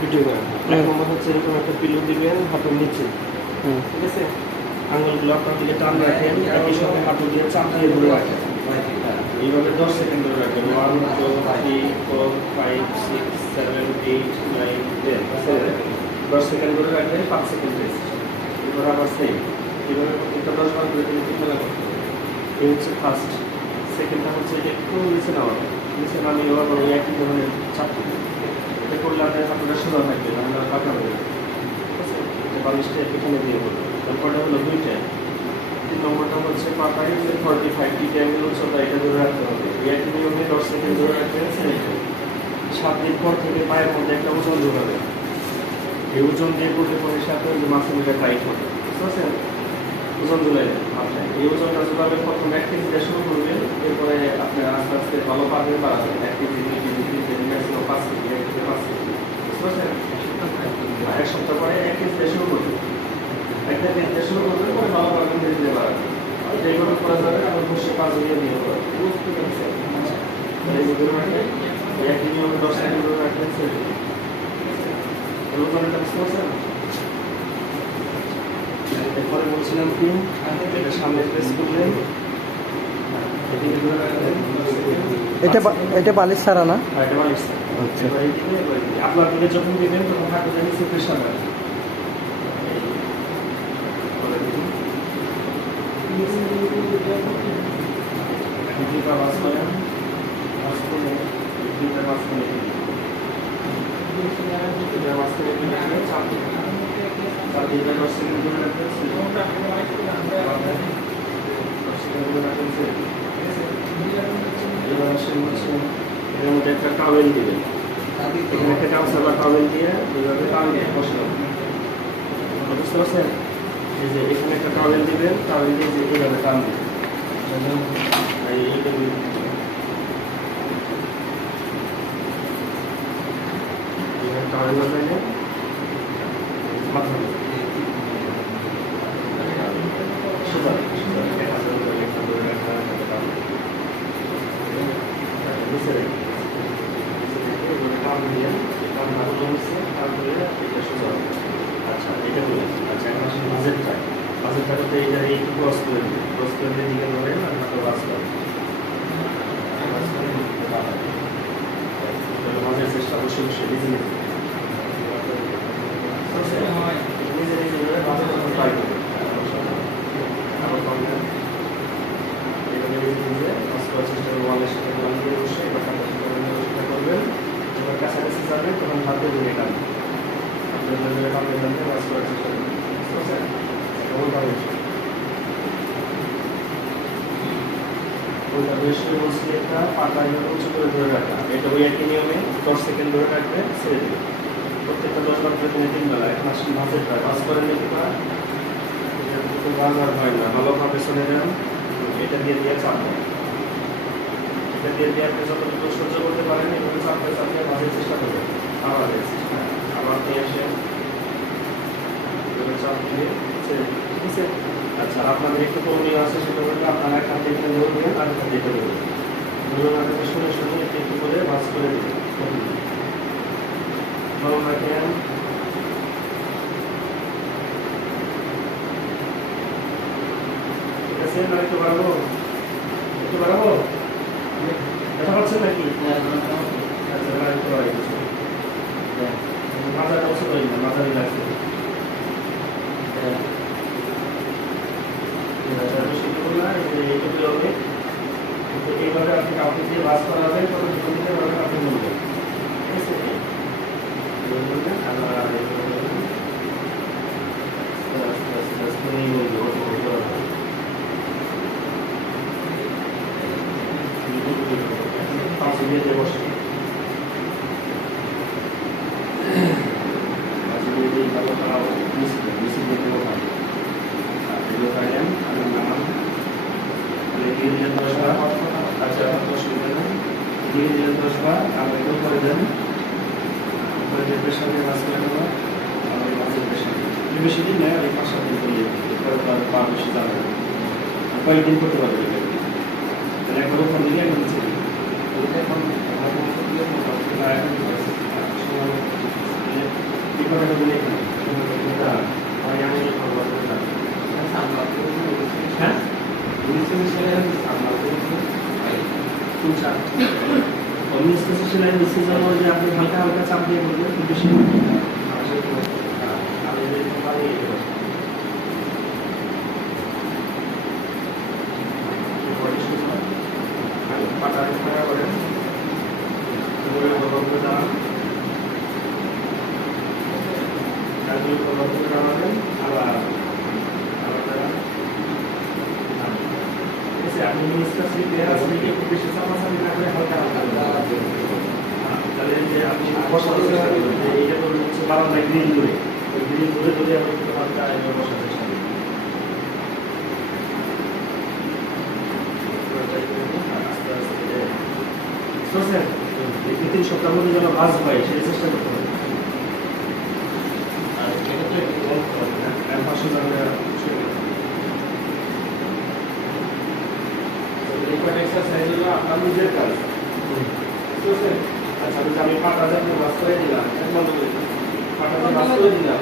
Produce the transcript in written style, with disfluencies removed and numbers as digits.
Video করেন। এক নম্বর হচ্ছে এরকম একটা পিলো দিবেন হাতের নিচে, ঠিক আছে? আঙুলগুলো আপনার দিকে টান রাখেন, একই সাথে হাঁটু দিয়ে চাপ দিয়ে ধরে রাখেন। এইভাবে 10 সেকেন্ড ধরে রাখেন। 1 2 3 4 5 6 7 8 9 10 10 সেকেন্ড ধরে রাখবেন, 5 সেকেন্ড রেস্ট। এরপর আবার সেম এইভাবে প্রত্যেকটা 10 বার করে দিলে খেলা করতে হবে। এই হচ্ছে ফার্স্ট। সেকেন্ডটা হচ্ছে যে একটু নিচে নামা, নিচে নামিয়ে আবার ওই একই ধরনের চাপ দিবেন। এটা করলে আপনার হাঁটুটা সোজা থাকবে, নাহলে পাকা হবে, ঠিক আছে? এটা বালিশটা এখানে দিয়ে বলবো। তারপরে হলো দুইটায়। 3 নম্বরটা হচ্ছে পাকায় 45 ডিগ্রি অ্যাঙ্গেল উচ্চতা, এটা ধরে রাখতে হবে। এই একই নিয়মে 10 সেকেন্ড ধরে রাখবেন। 7 দিন পর থেকে পায়ের মধ্যে একটা ওজন ঢোকাবে। এই ওজন দিয়ে করলে পরে সাথে যে মাসেলটা টাইট হবে, বুঝতে পারছেন? ওজন ঝুলাই মাথায়। এই ওজনটা ঝুলাবে প্রথম 1 কেজি দিয়ে শুরু করবেন, এরপরে আপনি আস্তে আস্তে ভালো পারবেন বাড়াবেন। 1 KG 2 KG 3 KG maximum 5 KG, 1 থেকে 5 কেজি, বুঝতে পারছেন? 1 সপ্তাহ পরে 1 কেজি দিয়ে শুরু করবেন, 1 কেজি দিয়ে শুরু করবেন, পরে ভালো পারবেন ধীরে ধীরে বাড়াবেন। এইভাবে করা যাবে। আবার বসে 5 দিয়ে দিয়ে করা, বুঝতে পারছেন? এইগুলো রাখবেন, একই নিয়মে 10 সেকেন্ড ধরে রাখবেন। ওজনটা বুঝতে পারছেন? এরপরে বলছিলাম কি, এটা সামনে প্রেস করলেন, এদিকে ধরে রাখবেন। এটা বালিশ ছাড়া না? এটা বালিশ ছাড়া। আচ্ছা। এবার এইদিকে আপনার দিকে যখন দিবেন তখন হাঁটুটা নিচে প্রেশার রাখবেন। দুইটা বাস করেন, বাস করে দুইটা বাস করে চাপ দিবেন। 10 সেকেন্ড ধরে রাখবেন। 10 সেকেন্ড ধরে রাখবেন। এবার আসেন হচ্ছে এর মধ্যে একটা টাওয়েল দিবেন। এখানে একটা গামছা বা টাওয়েল দিয়ে এইভাবে টান দিয়ে বসাবেন, বুঝতে পারছেন? এই যে এখানে একটা টাওয়েল দিবেন, টাওয়েল দিয়ে যে এইভাবে টান দিবেন। এইটা টাওয়েল লাগাইলে মাথা সোজা সোজা দেখা যাবে একটা ধরে রাখা, বুঝতে পারি টান দিয়ে টান ভালো জমছে, তারপরে এটা সোজা হবে। আচ্ছা, এটা বলে আচ্ছা, এখন আসলে মাঝেরটা করতে এইটা একটু ক্রস করে দিন, ক্রস করে দিয়ে দিকে ধরেন আর হাতে বাস করেন, মাঝের চেষ্টা বসে বসে নিজে নিজে নিজে নিজে ধরে মাঝে যখন ট্রাই করবেন আবার করবেন। এটা নিজে নিজে কাজ করার চেষ্টা করবেন, ওয়ালের সাথে ওয়াল দিয়ে বসে এবার কাটার চেষ্টা করবেন। যখন কাছাকাছি যাবে তখন হাতে ধরে টানবেন, হাতে ধরে টানতে টানতে কাজ করার চেষ্টা করবেন, বুঝতে পারছেন? ওইটা হয়েছে ওইটা বেশি বলছি, একটা পাতা এভাবে উঁচু করে ধরে রাখা। এটা ওই একই নিয়মে 10 সেকেন্ড ধরে রাখবে, ছেড়ে দেবে। প্রত্যেকটা 10 বার করে দিনে 3 বেলা। এখন আসলে মাঝের প্রায় 5 করে নিতে পারে, এটা তো বারবার হয় না, ভালোভাবে শুনে যান। এটা দিয়ে দিয়ে চাপ দেন, এটা দিয়ে দিয়ে আপনি যতটুকু সহ্য করতে পারেন এভাবে চাপতে চাপতে মাঝের চেষ্টা করবেন। আবার আবার নিয়ে আসেন, চাপ দিয়ে ছেড়ে দিন, ঠিক আছে? আচ্ছা, আপনাদের একটু করণীয় আছে, সেটা হলে আপনারা এক হাতে এখানে ধরবেন আর এক হাতে এটা ধরবেন, ধরুন আপনাকে শুনে শুনে একটু একটু করে ভাঁজ করে দেবেন। গরম রাখেন, ঠিক আছে? না একটু বাড়াবো, একটু বাড়াবো, দেখা পাচ্ছেন নাকি? আচ্ছা, না একটু বাড়াই দিচ্ছি, মাথাটা ওষুধ হই না, মাথা রিল্যাক্স করুন। এইভাবে আপনি কাউকে দিয়ে বাস করাবেন, তখন দিতে পারবেন আপনি বলবেন, ঠিক আছে? বসে আচ্ছা, অসুবিধা নেই। ধীরে ধীরে 10 বার আবার একটু করে দেন, করে দিয়ে প্রেশার দিয়ে কাজ করে দেবো। আবার মাঝে প্রেশার বেশি দিন নেয়, এই 5-7 দিন করে এরপরে তো আর পা বেশি যাবে না, কয়েকদিন করতে পারবে। তাহলে একবার ওখান দিকে একবার নিচে দিন, এখন কথাটা বলে এখানে আমি আঙুলের ফরওয়ার্ড হ্যাঁ সেলাই দিচ্ছে যেন যে আপনি হালকা হালকা চাপ দিয়ে করবেন খুব বেশি পাটা করেন আবার আপনি মিনিস্টার স্লিপে আসলে একটু বেশি চাপাচাপি না করে হালকা হালকা তাহলে যে আপনি বসাতে চেষ্টা করবেন যে এইটা করবেন হচ্ছে বারান্দায় গ্রিল ধরে ওই গ্রিল ধরে ধরে আপনি একটু হালকা এবার বসার চেষ্টা করবেন আস্তে আস্তে বুঝতে এই 2-3 সপ্তাহের মধ্যে যেন কাজ হয় সেই চেষ্টা করতে হবে আর এটা তো একটু অল্প হবে না আর পাশে যাবে এক্সারসাইজ হলো আপনার নিজের কাজ আচ্ছা আমি পাটা যখন বাস করে দিলাম পাটা বাস করে দিলাম